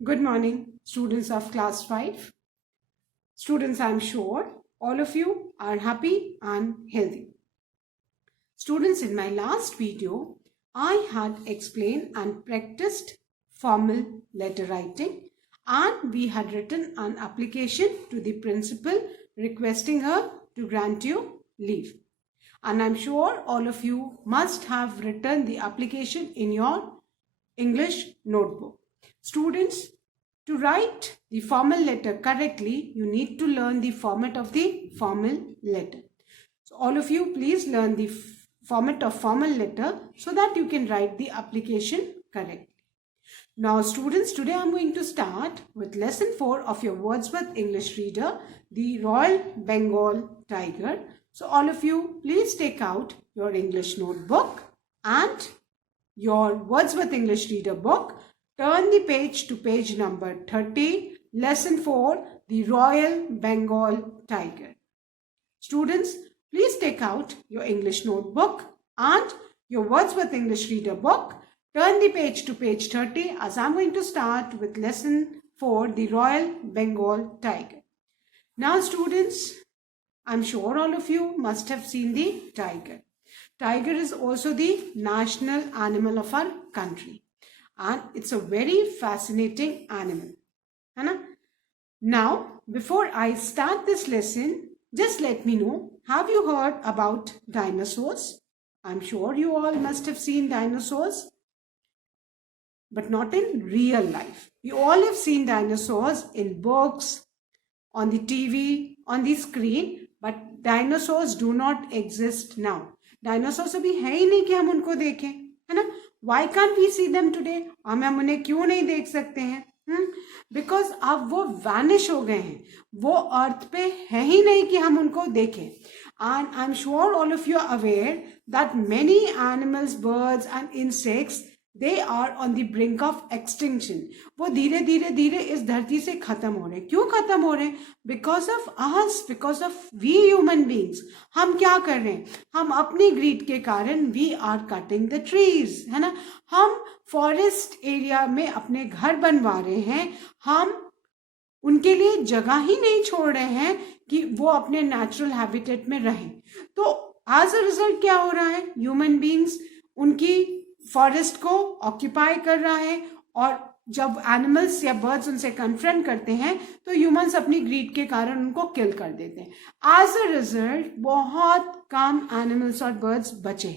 Good morning, students of class 5. Students, I'm sure all of you are happy and healthy. Students, in my last video, I had explained and practiced formal letter writing, and we had written an application to the principal requesting her to grant you leave. And I'm sure all of you must have written the application in your English notebook. Students, to write the formal letter correctly, you need to learn the format of the formal letter. So all of you, please learn the format of formal letter so that you can write the application correctly. Now students, today I'm going to start with lesson 4 of your Wordsworth English Reader, the Royal Bengal Tiger. So all of you, please take out your English notebook and your Wordsworth English Reader book. Turn the page to page number 30, lesson 4, the Royal Bengal Tiger. Students, please take out your English notebook and your Wordsworth English Reader book. Turn the page to page 30 as I'm going to start with lesson 4, the Royal Bengal Tiger. Now students, I'm sure all of you must have seen the tiger. Tiger is also the national animal of our country, and it's a very fascinating animal. Now, before I start this lesson, just let me know, have you heard about dinosaurs? I'm sure you all must have seen dinosaurs, but not in real life. We all have seen dinosaurs in books, on the TV, on the screen, but dinosaurs do not exist now. Dinosaurs अभी है ही नहीं कि हम उनको देखें, है ना? Why can't we see them today? हम उन्हें क्यों नहीं देख सकते हैं? बिकॉज अब वो वैनिश हो गए हैं, वो अर्थ पे है ही नहीं कि हम उनको देखें. And I am sure all of you are aware that many animals, birds and insects, they are on the brink of extinction. वो धीरे धीरे धीरे इस धरती से खत्म हो रहे हैं. क्यों खत्म हो रहे हैं? Because of us, because of we human beings. हम क्या कर रहे हैं? हम अपनी ग्रीड के कारण we are cutting the trees, है ना? हम फॉरेस्ट एरिया में अपने घर बनवा रहे हैं. हम उनके लिए जगह ही नहीं छोड़ रहे हैं कि वो अपने नेचुरल हैबिटेट में रहें. तो एज अ रिजल्ट क्या हो रहा है? ह्यूमन बींग्स उनकी फॉरेस्ट को ऑक्यूपाई कर रहा है, और जब एनिमल्स या बर्ड्स उनसे कन्फ्रंट करते हैं तो ह्यूमंस अपनी ग्रीड के कारण उनको किल कर देते हैं. एज अ रिजल्ट बहुत कम एनिमल्स और बर्ड्स बचे.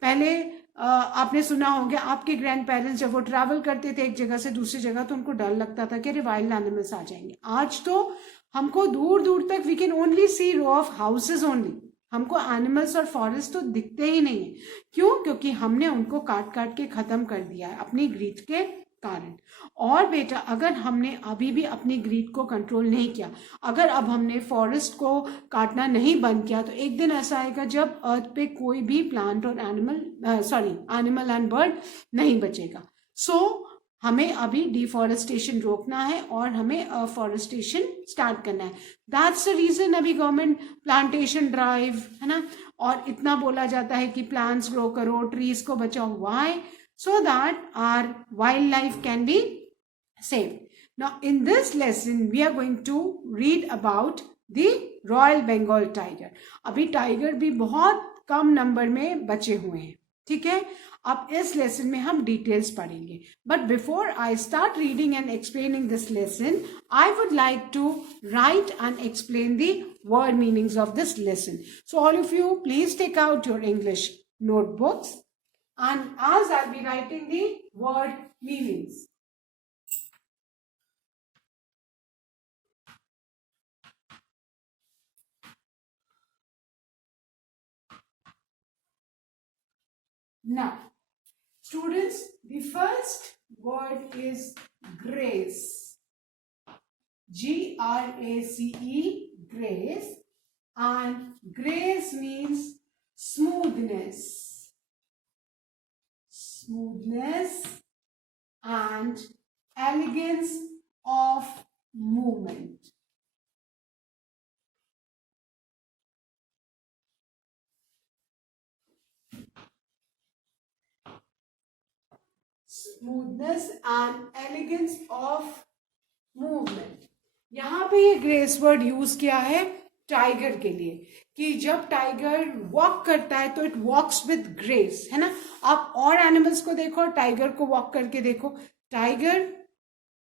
पहले आपने सुना होगा, आपके ग्रैंड पेरेंट्स जब वो ट्रैवल करते थे एक जगह से दूसरी जगह तो उनको डर लगता था कि अरे वाइल्ड एनिमल्स आ जाएंगे. आज तो हमको दूर दूर तक we can only see row of houses only. हमको एनिमल्स और फॉरेस्ट तो दिखते ही नहीं है. क्यों? क्योंकि हमने उनको काट काट के खत्म कर दिया है अपनी ग्रीड के कारण. और बेटा, अगर हमने अभी भी अपनी ग्रीड को कंट्रोल नहीं किया, अगर अब हमने फॉरेस्ट को काटना नहीं बंद किया, तो एक दिन ऐसा आएगा जब अर्थ पे कोई भी प्लांट और एनिमल एंड बर्ड नहीं बचेगा. सो हमें अभी डिफॉरेस्टेशन रोकना है और हमें अफॉरेस्टेशन स्टार्ट करना है. दैट्स द रीजन अभी गवर्नमेंट प्लांटेशन ड्राइव, है ना, और इतना बोला जाता है कि प्लांट्स ग्रो करो, ट्रीज को बचाओ. Why? So that our wildlife can be saved. Now in this lesson we are going to read about the Royal Bengal Tiger. अभी टाइगर भी बहुत कम नंबर में बचे हुए हैं. ठीक है, अब इस लेसन में हम डिटेल्स पढ़ेंगे. But before I start reading and explaining this lesson, I would like to write and explain the word meanings of this lesson. So all of you please take out your English notebooks, and as I'll be writing the word meanings. Now, students, the first word is grace. Grace, grace, and grace means smoothness. Smoothness and elegance of movement. Smoothness and elegance of movement. यहाँ पे ये grace word use किया है टाइगर के लिए, कि जब tiger walk करता है तो इट वॉक्स विद ग्रेस, है ना। आप और एनिमल्स को देखो और टाइगर को वॉक करके देखो, टाइगर,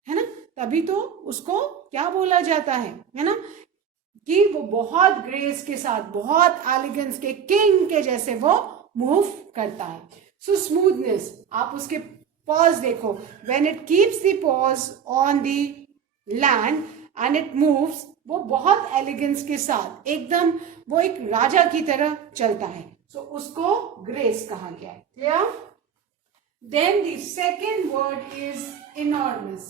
है ना, तभी तो उसको क्या बोला जाता है ना, कि वो बहुत ग्रेस के साथ, बहुत एलिगेंस के किंग के जैसे वो मूव करता है। सो स्मूथनेस, आप उसके पॉज देखो, when it keeps the pause on the land and it moves, वो बहुत एलिगेंस के साथ एकदम वो एक राजा की तरह चलता है। सो उसको ग्रेस कहा गया है। Clear? Then the second word is enormous.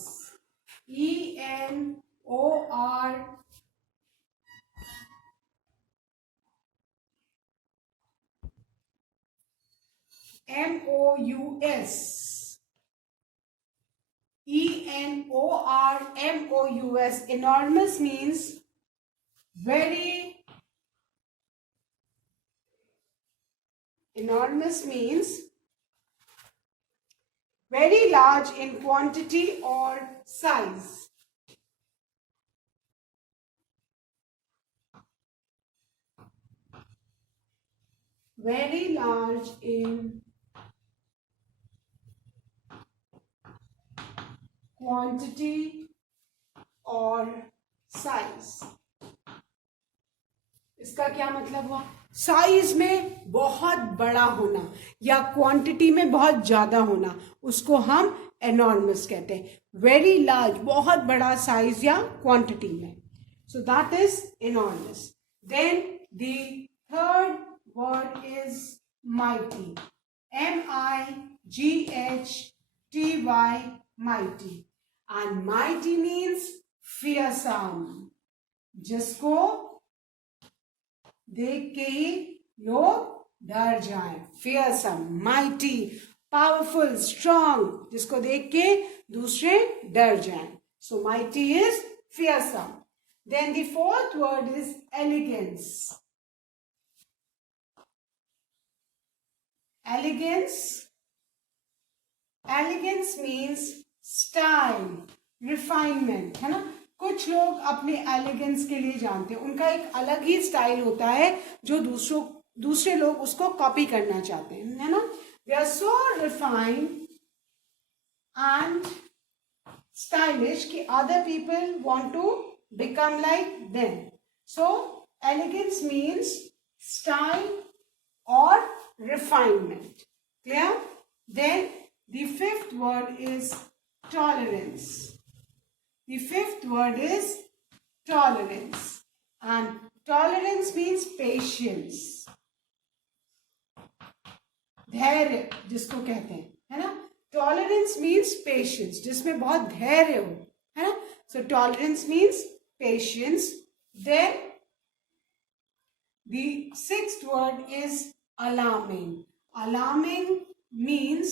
ENORMOUS. ENORMOUS. Enormous means very. Enormous means very large in quantity or size. Very large in quantity और साइज। इसका क्या मतलब हुआ? साइज में बहुत बड़ा होना या क्वांटिटी में बहुत ज्यादा होना, उसको हम एनॉर्मस कहते हैं। वेरी लार्ज, बहुत बड़ा साइज या क्वांटिटी में, so that is enormous. Then the third word is mighty. MIGHTY, mighty. And mighty means fearsome, जिसको देख के ही लोग डर जाएं। fearsome, mighty, powerful, strong, जिसको देख के दूसरे डर जाएं। So mighty is fearsome. Then the fourth word is elegance. Elegance means style, refinement, है ना। कुछ लोग अपने एलिगेंस के लिए जानते हैं, उनका एक अलग ही स्टाइल होता है जो दूसरे लोग उसको कॉपी करना चाहते हैं, है ना। They are so refined and stylish कि other people want to become like them. So elegance means style और refinement. Clear? Then the fifth word is tolerance. The fifth word is tolerance. And tolerance means patience. धैर्य जिसको कहते हैं, है ना। Tolerance means patience, जिसमें बहुत धैर्य हो, है ना। So tolerance means patience. Then the sixth word is alarming. Alarming means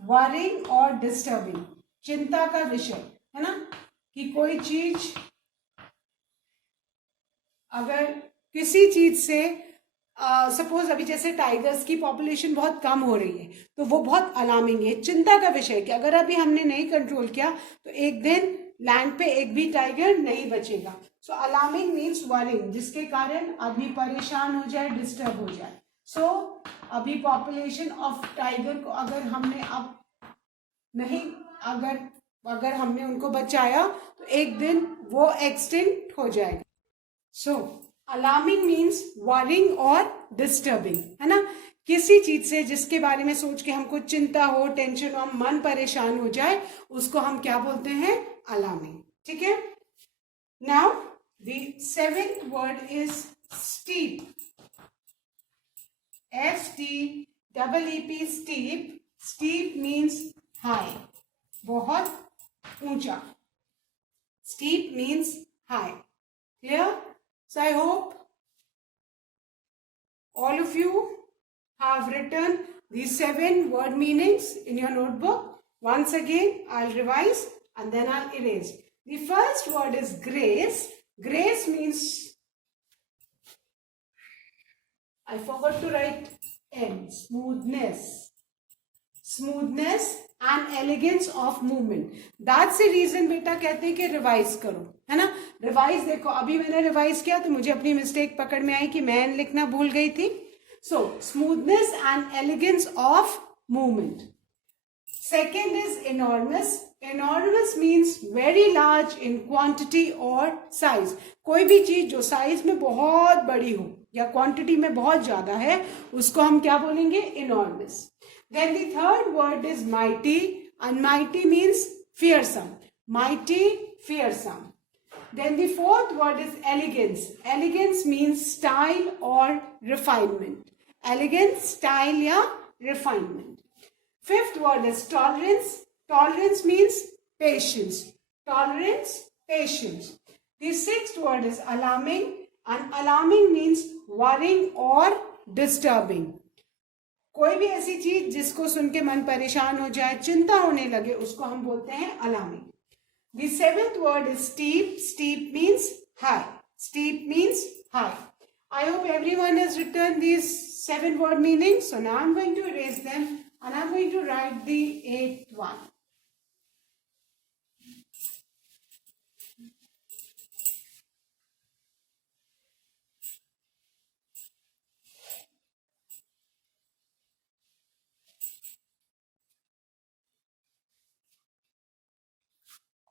worrying or disturbing, चिंता का विषय, है ना। कि कोई चीज, अगर किसी चीज से सपोज अभी जैसे टाइगर्स की पॉपुलेशन बहुत कम हो रही है, तो वो बहुत अलार्मिंग है, चिंता का विषय कि अगर अभी हमने नहीं कंट्रोल किया तो एक दिन लैंड पे एक भी टाइगर नहीं बचेगा। सो अलार्मिंग मीन्स वरिंग, जिसके कारण अभी परेशान हो जाए, डिस्टर्ब हो जाए। सो अभी पॉपुलेशन ऑफ टाइगर को अगर हमने अब नहीं, अगर हमने उनको बचाया तो एक दिन वो एक्सटिंक्ट हो जाएगा। सो अलार्मिंग मीन्स वरिंग और डिस्टर्बिंग, है ना। किसी चीज से जिसके बारे में सोच के हमको चिंता हो, टेंशन हो, मन परेशान हो जाए, उसको हम क्या बोलते हैं? अलार्मिंग। ठीक है। Now the seventh word is steep. STEEP, steep. Steep means high, बहुत ऊंचा. Steep means high. Clear? So I hope all of you have written these 7 word meanings in your notebook. Once again, I'll revise and then I'll erase. The first word is grace. Grace means I forgot to write N. Smoothness. Smoothness and elegance of movement. That's the reason बेटा कहते हैं कि रिवाइज करो, है ना. रिवाइज देखो, अभी मैंने रिवाइज किया तो मुझे अपनी मिस्टेक पकड़ में आई कि मैं लिखना भूल गई थी. So smoothness and elegance of movement. Second is enormous. Enormous means very large in quantity or size. कोई भी चीज जो साइज में बहुत बड़ी हो या क्वांटिटी में बहुत ज्यादा है उसको हम क्या बोलेंगे? enormous. Then the third word is mighty, and mighty means fearsome. Mighty, fearsome. Then the fourth word is elegance. Elegance means style or refinement. Elegance, style या refinement. Fifth word is tolerance. Tolerance means patience. Tolerance, patience. The sixth word is alarming, and alarming means worrying or disturbing. कोई भी ऐसी चीज जिसको सुन के मन परेशान हो जाए, चिंता होने लगे, उसको हम बोलते हैं alarming. The seventh word is steep. Steep means high. Steep means high. I hope everyone has written these 7 word meanings. So now I'm going to erase them and I'm going to write the 8th one.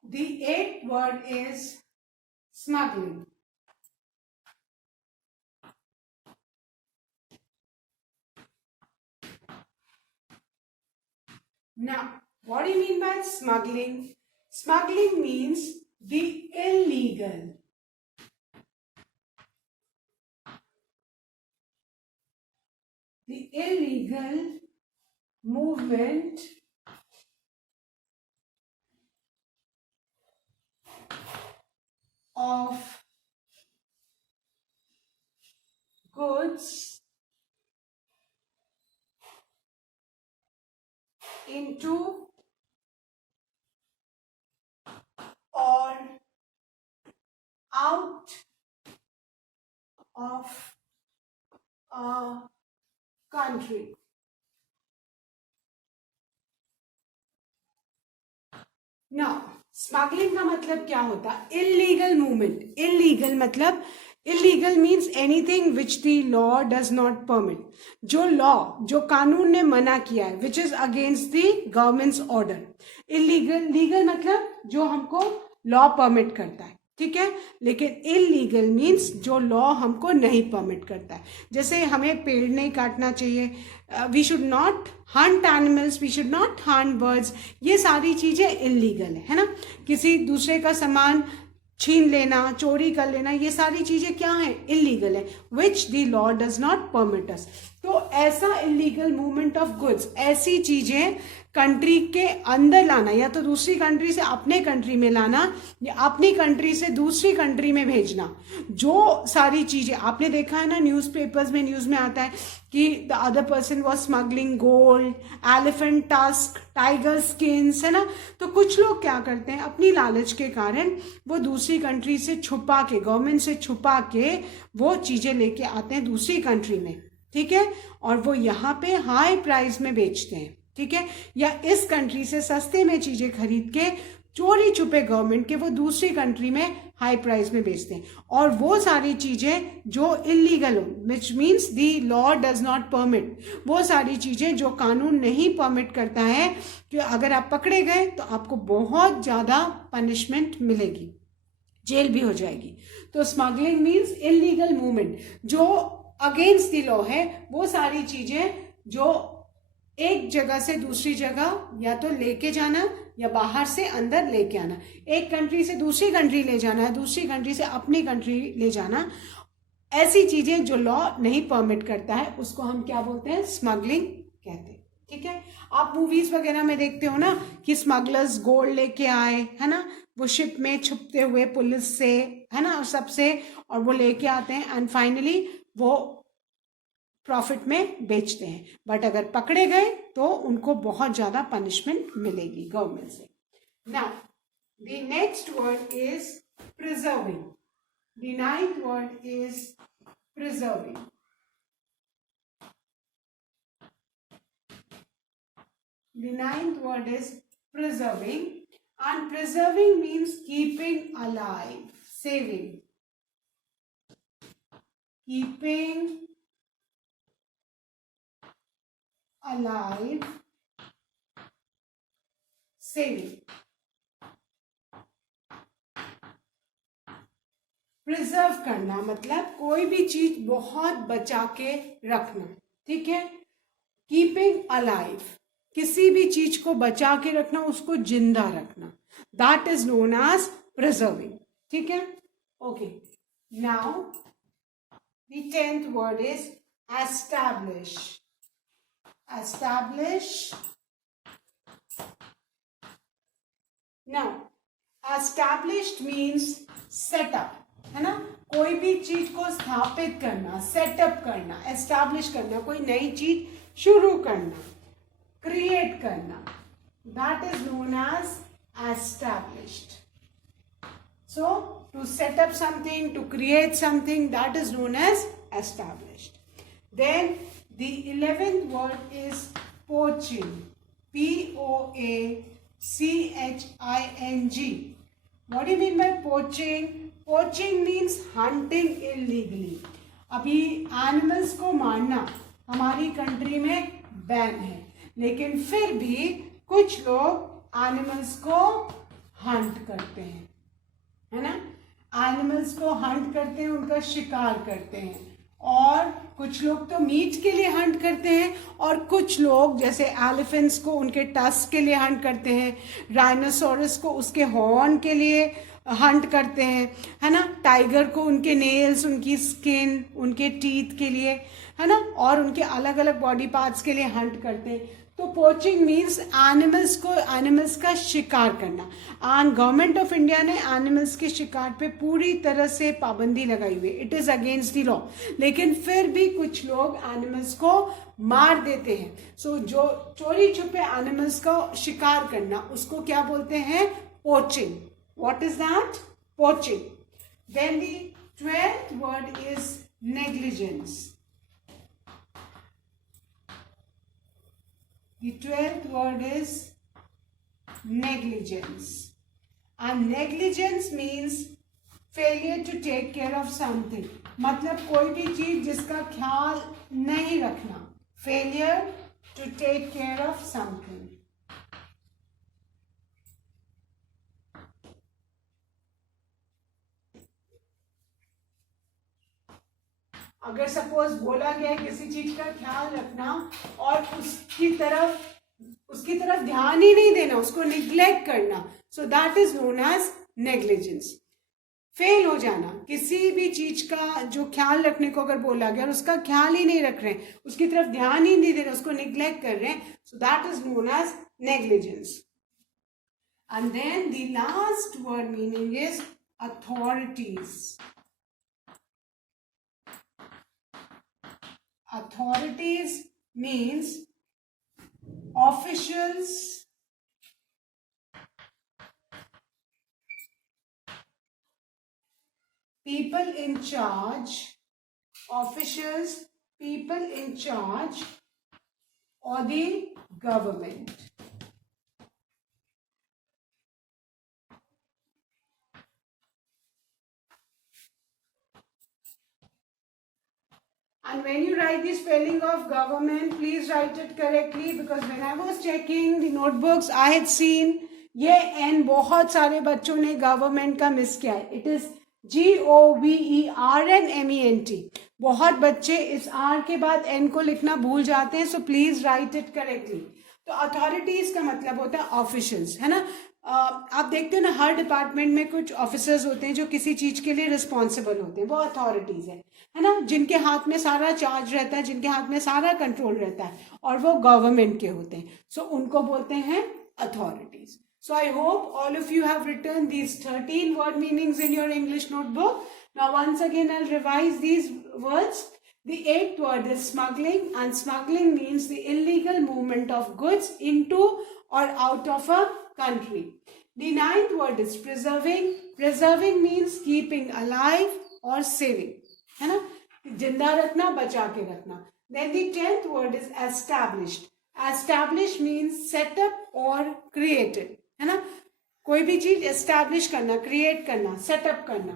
The 8th word is smuggling. Now, what do you mean by smuggling? Smuggling means the illegal movement of goods into or out of a country. Now, smuggling का मतलब क्या होता है? Illegal movement. Illegal मतलब illegal means anything which the law does not permit. जो लॉ, जो कानून ने मना किया है, which is against the governments order. Illegal, legal मतलब जो हमको लॉ परमिट करता है, ठीक है. लेकिन इलीगल मीन्स जो लॉ हमको नहीं परमिट करता है. जैसे हमें पेड़ नहीं काटना चाहिए, we should not hunt animals, we should not hunt birds. ये सारी चीजें इलीगल है ना. किसी दूसरे का सामान छीन लेना, चोरी कर लेना, ये सारी चीजें क्या है? इलीगल है, which the law does not permit us. तो ऐसा इलीगल मूवमेंट ऑफ गुड्स, ऐसी चीजें कंट्री के अंदर लाना या तो दूसरी कंट्री से अपने कंट्री में लाना या अपनी कंट्री से दूसरी कंट्री में भेजना. जो सारी चीजें आपने देखा है ना, न्यूज़पेपर्स में, न्यूज में आता है कि the other person was smuggling gold, elephant tusk, tiger skins, है ना. तो कुछ लोग क्या करते हैं, अपनी लालच के कारण वो दूसरी कंट्री से छुपा के, गवर्नमेंट से छुपा के वो चीजें लेके आते हैं दूसरी कंट्री में, ठीक है. और वो यहाँ पे हाई प्राइस में बेचते हैं, ठीक है. या इस कंट्री से सस्ते में चीजें खरीद के चोरी छुपे गवर्नमेंट के वो दूसरी कंट्री में हाई प्राइस में बेचते हैं. और वो सारी चीजें जो इलीगल हो, which means the law does not permit, वो सारी चीजें जो कानून नहीं परमिट करता है, कि अगर आप पकड़े गए तो आपको बहुत ज्यादा पनिशमेंट मिलेगी, जेल भी हो जाएगी. तो स्मगलिंग मीन्स इलीगल मूवमेंट, जो अगेंस्ट द लॉ है. वो सारी चीजें जो एक जगह से दूसरी जगह या तो लेके जाना या बाहर से अंदर लेके आना, एक कंट्री से दूसरी कंट्री ले जाना है, दूसरी कंट्री से अपनी कंट्री ले जाना, ऐसी चीजें जो लॉ नहीं परमिट करता है उसको हम क्या बोलते हैं? स्मगलिंग कहते हैं, ठीक है. आप मूवीज वगैरह में देखते हो ना कि स्मगलर्स गोल्ड लेके आए, है ना, वो शिप में छुपते हुए पुलिस से, है ना, और सबसे, और वो लेके आते हैं एंड फाइनली वो प्रॉफिट में बेचते हैं. बट अगर पकड़े गए तो उनको बहुत ज्यादा पनिशमेंट मिलेगी गवर्नमेंट से. Now the next word is preserving. The ninth word is preserving. The ninth word is preserving. And preserving means keeping alive, saving. Keeping alive, saving. Preserve करना मतलब कोई भी चीज बहुत बचा के रखना, ठीक है. कीपिंग अलाइव, किसी भी चीज को बचा के रखना, उसको जिंदा रखना, that is known as preserving. ठीक है. Okay, now the 10th word is establish. Establish. Now established means setup, है ना. कोई भी चीज को स्थापित करना, सेटअप करना, एस्टैब्लिश करना, कोई नई चीज शुरू करना, क्रिएट करना, that is known as established. So to set up something, to create something, that is known as established. Then the 11th word is poaching. POACHING. What do you mean by poaching? Poaching means hunting illegally. अभी एनिमल्स को मारना हमारी कंट्री में बैन है, लेकिन फिर भी कुछ लोग एनिमल्स को हंट करते हैं, है ना. एनिमल्स को हंट करते हैं, उनका शिकार करते हैं. और कुछ लोग तो मीट के लिए हंट करते हैं, और कुछ लोग जैसे एलिफेंट्स को उनके टस्क के लिए हंट करते हैं, राइनोसोरस को उसके हॉर्न के लिए हंट करते हैं, है ना. टाइगर को उनके नेल्स, उनकी स्किन, उनके टीथ के लिए, है ना, और उनके अलग अलग बॉडी पार्ट्स के लिए हंट करते हैं. तो पोचिंग मीन्स एनिमल्स का शिकार करना. एंड गवर्नमेंट ऑफ इंडिया ने एनिमल्स के शिकार पे पूरी तरह से पाबंदी लगाई हुई है. It is against the law, लेकिन फिर भी कुछ लोग एनिमल्स को मार देते हैं. सो जो चोरी छुपे एनिमल्स का शिकार करना, उसको क्या बोलते हैं? Poaching. What is that? Poaching. Then the 12th word is negligence. The 12th word is negligence. And negligence means failure to take care of something. मतलब कोई भी चीज जिसका ख्याल नहीं रखना. Failure to take care of something. अगर सपोज बोला गया किसी चीज का ख्याल रखना और उसकी तरफ ध्यान ही नहीं देना, उसको निग्लेक्ट करना, so that is known as negligence. Fail हो जाना, किसी भी चीज का जो ख्याल रखने को अगर बोला गया और उसका ख्याल ही नहीं रख रहे हैं, उसकी तरफ ध्यान ही नहीं दे रहे, उसको निग्लेक्ट कर रहे हैं, so that is known as negligence. And then the last word meaning is authorities. Authorities means officials, people in charge, officials, people in charge, or the government. And when you write the spelling of government, please write it correctly, because when I was checking the notebooks, I had seen ये N बहुत सारे बच्चों ने गवर्नमेंट का मिस किया है. It is GOVERNMENT. बहुत बच्चे इस R के बाद N को लिखना भूल जाते हैं, so please right it correctly. तो अथॉरिटीज का मतलब होता है ऑफिशियल्स, है ना. आप देखते हो ना, हर डिपार्टमेंट में कुछ ऑफिसर्स होते हैं जो किसी चीज के लिए रिस्पॉन्सिबल होते हैं, वो अथॉरिटीज है ना, जिनके हाथ में सारा चार्ज रहता है, जिनके हाथ में सारा कंट्रोल रहता है, और वो गवर्नमेंट के होते हैं, सो उनको बोलते हैं authorities. So I hope all of you have written these 13 word meanings in your English notebook. Now once again I'll revise these words. The 8th word is smuggling, and smuggling means the illegal movement of goods into or out of a country. The 9th word is preserving. Preserving means keeping alive or saving, है ना, जिंदा रखना, बचा के रखना. Then the 10th word is established. Establish means setup और क्रिएटेड, है ना, कोई भी चीज एस्टैब्लिश करना, क्रिएट करना, सेटअप करना.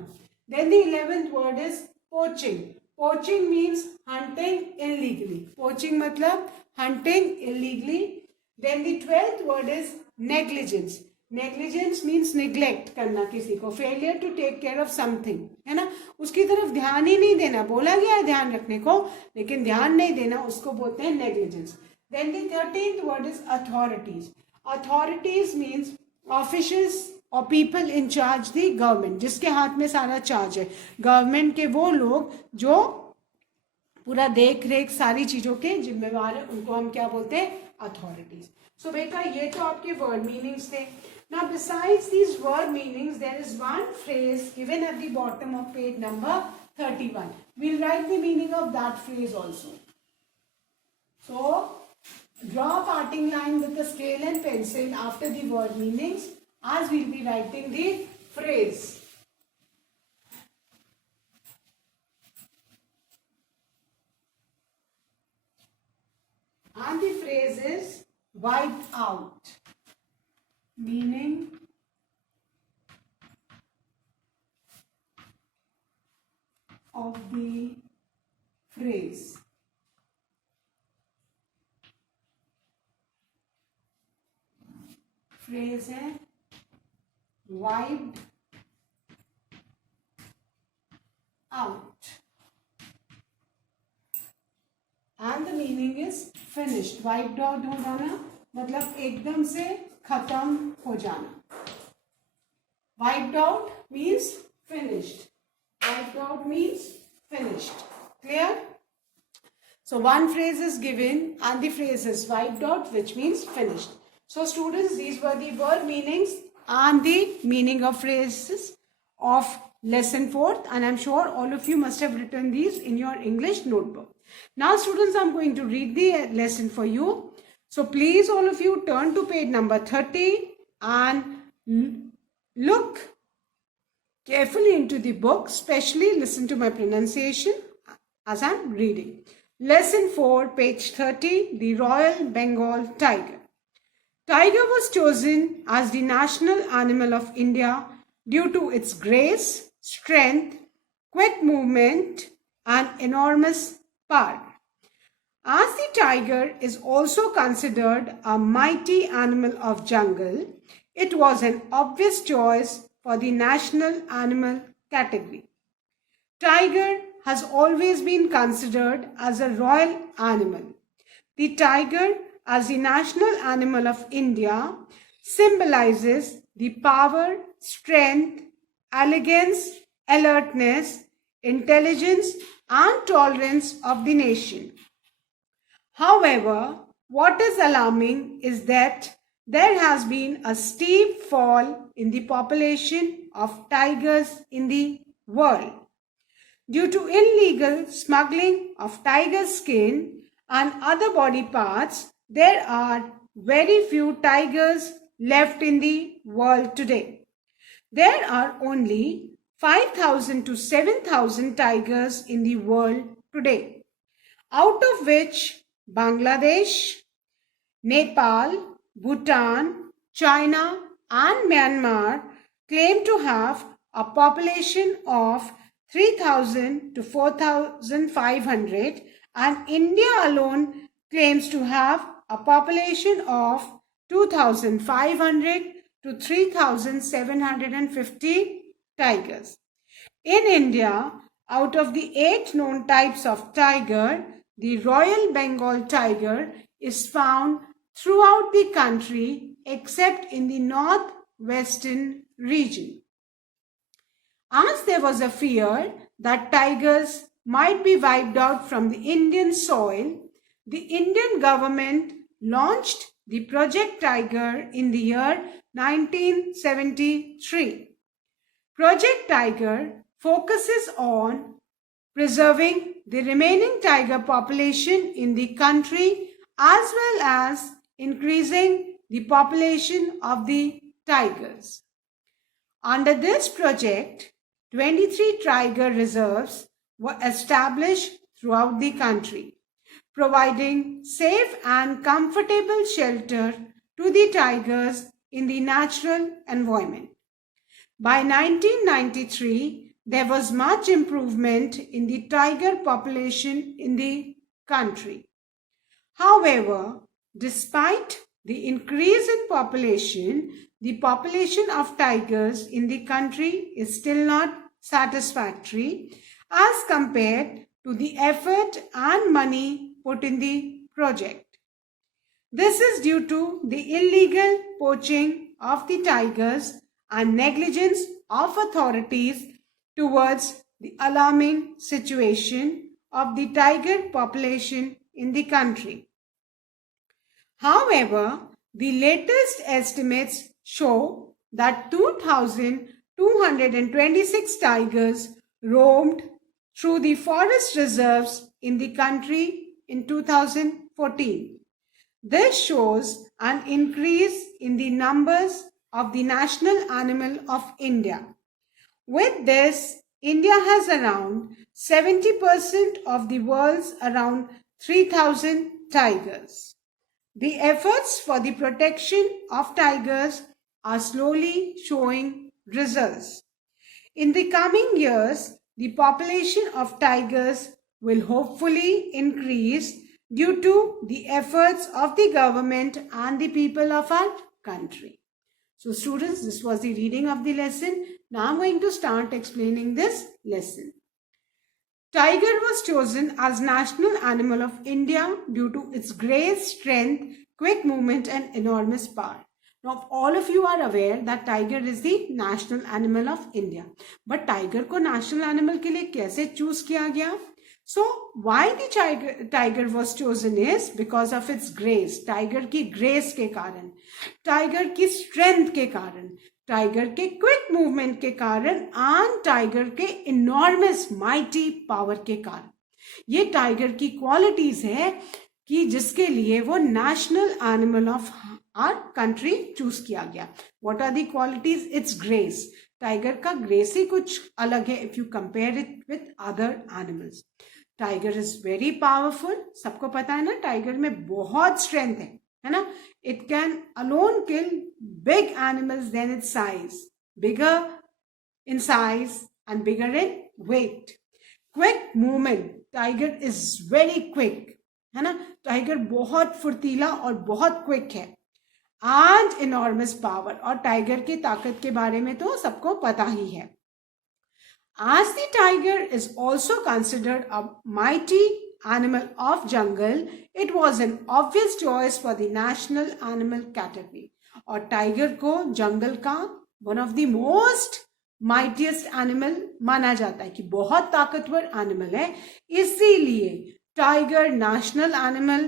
Then the 11th word is poaching. Poaching means hunting illegally. Poaching मतलब hunting illegally. Then the 12th word is negligence. Negligence means neglect करना किसी को, failure to take care of something, है ना, उसकी तरफ ध्यान ही नहीं देना. बोला गया है ध्यान रखने को लेकिन ध्यान नहीं देना, उसको बोलते हैं negligence. Then the 13th word is authorities. Authorities means officials or people in charge the government, जिसके हाथ में सारा चार्ज है. गवर्नमेंट के वो लोग जो पूरा देख रेख सारी चीजों के जिम्मेवार है, उनको हम क्या बोलते हैं? अथॉरिटीज. सो बेटा ये तो आपके वर्ड मीनिंग्स थे. Now besides these word meanings, there is one phrase given at the bottom of page number 31. We'll write the meaning of that phrase also. So draw a parting line with a scale and pencil after the word meanings as we'll be writing the phrase. And the phrase is wiped out. Meaning of the phrase. Phrase है wiped out. And the meaning is finished. Wiped out हो जाना मतलब एकदम से खत्म हो जाना. Wiped out means finished. Wiped out means finished. Clear? So one phrase is given and the phrase is wiped out, which means finished. So students, these were the word meanings and the meaning of phrases of lesson 4th, and I'm sure all of you must have written these in your English notebook. Now students, I'm going to read the lesson for you. So please all of you turn to page number 30 and look carefully into the book, especially listen to my pronunciation as I'm reading. Lesson 4, page 30, the Royal Bengal Tiger. Tiger was chosen as the national animal of India due to its grace, strength, quick movement, and enormous power. As the tiger is also considered a mighty animal of jungle, it was an obvious choice for the national animal category. Tiger has always been considered as a royal animal. The tiger, as the national animal of India, symbolizes the power, strength, elegance, alertness, intelligence, and tolerance of the nation. However, what is alarming is that there has been a steep fall in the population of tigers in the world. Due to illegal smuggling of tiger skin and other body parts, there are very few tigers left in the world today. There are only 5,000 to 7,000 tigers in the world today, out of which Bangladesh, Nepal, Bhutan, China, and Myanmar claim to have a population of 3,000 to 4,500, and India alone claims to have a population of 2,500 to 3,750 tigers. In India, out of the 8 known types of tiger, the Royal Bengal tiger is found throughout the country except in the northwestern region. As there was a fear that tigers might be wiped out from the Indian soil, the Indian government launched the Project Tiger in the year 1973. Project Tiger focuses on preserving the remaining tiger population in the country as well as increasing the population of the tigers. Under this project, 23 tiger reserves were established throughout the country. providing safe and comfortable shelter to the tigers in the natural environment. By 1993, there was much improvement in the tiger population in the country. However, despite the increase in population, the population of tigers in the country is still not satisfactory as compared to the effort and money put in the project. This is due to the illegal poaching of the tigers and negligence of authorities towards the alarming situation of the tiger population in the country. However, the latest estimates show that 2,226 tigers roamed through the forest reserves in the country in 2014. This shows an increase in the numbers of the national animal of India. With this, India has around 70% of the world's around 3,000 tigers. The efforts for the protection of tigers are slowly showing results. In the coming years, the population of tigers will hopefully increase due to the efforts of the government and the people of our country. So students, this was the reading of the lesson. Now I'm going to start explaining this lesson. Tiger was chosen as national animal of India due to its great strength, quick movement and enormous power. Now all of you are aware that tiger is the national animal of India. But tiger को national animal के लिए कैसे choose किया गया? So why the tiger was chosen is because of its grace. Tiger की grace के कारण, tiger की strength के कारण, टाइगर के क्विक मूवमेंट के कारण एंड टाइगर के इनॉर्मस माइटी पावर के कारण. ये टाइगर की क्वालिटीज है कि जिसके लिए वो national animal of our country choose किया गया. What are the qualities? It's grace. Tiger का ग्रेस ही कुछ अलग है if you compare it with other animals. Tiger is very powerful. सबको पता है ना, टाइगर में बहुत स्ट्रेंथ है ना. It can alone kill big animals than its size, bigger in size and bigger in weight. Quick movement, tiger is very quick, है ना. टाइगर बहुत फुर्तीला और बहुत क्विक है. And enormous power, और टाइगर की ताकत के बारे में तो सबको पता ही है. As the tiger is also considered a mighty animal of jungle, it was an obvious choice for the national animal category. और टाइगर को जंगल का one of the most mightiest animal माना जाता है कि बहुत ताकतवर एनिमल है. इसीलिए टाइगर नेशनल एनिमल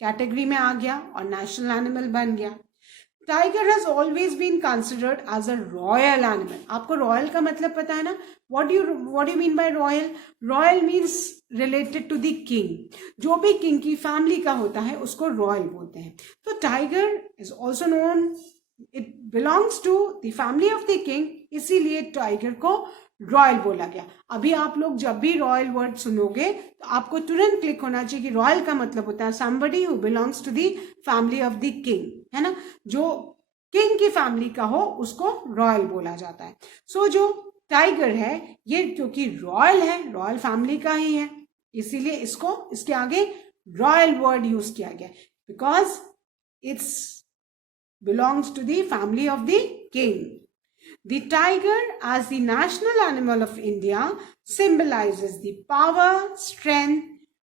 कैटेगरी में आ गया और नेशनल एनिमल बन गया. Tiger has always been considered as a royal animal. आपको रॉयल का मतलब पता है ना. What do mean by royal? Royal means related to the king. जो भी किंग की फैमिली का होता है उसको रॉयल बोलते हैं. तो tiger is also known, it belongs to the family of the king, इसीलिए टाइगर को रॉयल बोला गया. अभी आप लोग जब भी रॉयल वर्ड सुनोगे तो आपको तुरंत क्लिक होना चाहिए कि रॉयल का मतलब होता है somebody who belongs to the family of the king, है ना. जो किंग की फैमिली का हो उसको रॉयल बोला जाता है. सो जो टाइगर है ये क्योंकि रॉयल है, रॉयल फैमिली का ही है, इसीलिए इसको इसके आगे रॉयल वर्ड यूज किया गया because it's belongs to the family of the king. The tiger, as the national animal of India, symbolizes the power, strength,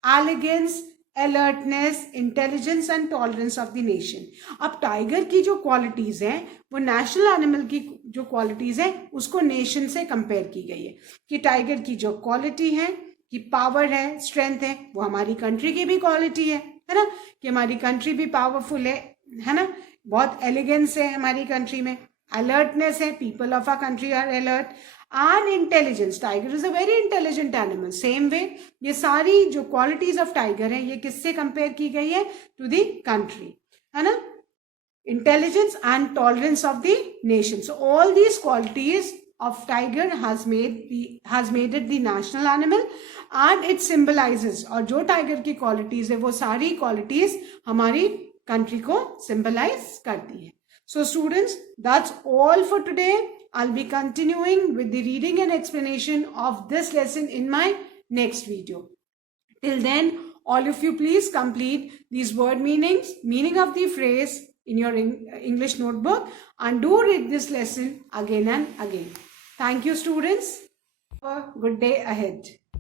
elegance, alertness, intelligence and tolerance of the nation. अब टाइगर की जो क्वालिटीज हैं वो national animal की जो क्वालिटीज हैं उसको नेशन से कंपेयर की गई है कि टाइगर की जो क्वालिटी है कि पावर है, स्ट्रेंथ है, वो हमारी कंट्री की भी क्वालिटी है ना, कि हमारी कंट्री भी पावरफुल है ना. बहुत एलिगेंस है हमारी कंट्री में, alertness है, people of our country are alert, and intelligence. Tiger is a very intelligent animal. Same way ये सारी जो qualities of tiger है ये किससे compare की गई है? To the country, है ना. Intelligence and tolerance of the nation. So all these qualities of tiger has made it the national animal, and it symbolizes, और जो tiger की qualities है वो सारी qualities हमारी country को symbolize करती है. So students, that's all for today. I'll be continuing with the reading and explanation of this lesson in my next video. Till then, all of you please complete these word meanings, meaning of the phrase in your English notebook, and do read this lesson again and again. Thank you, students. Have a good day ahead.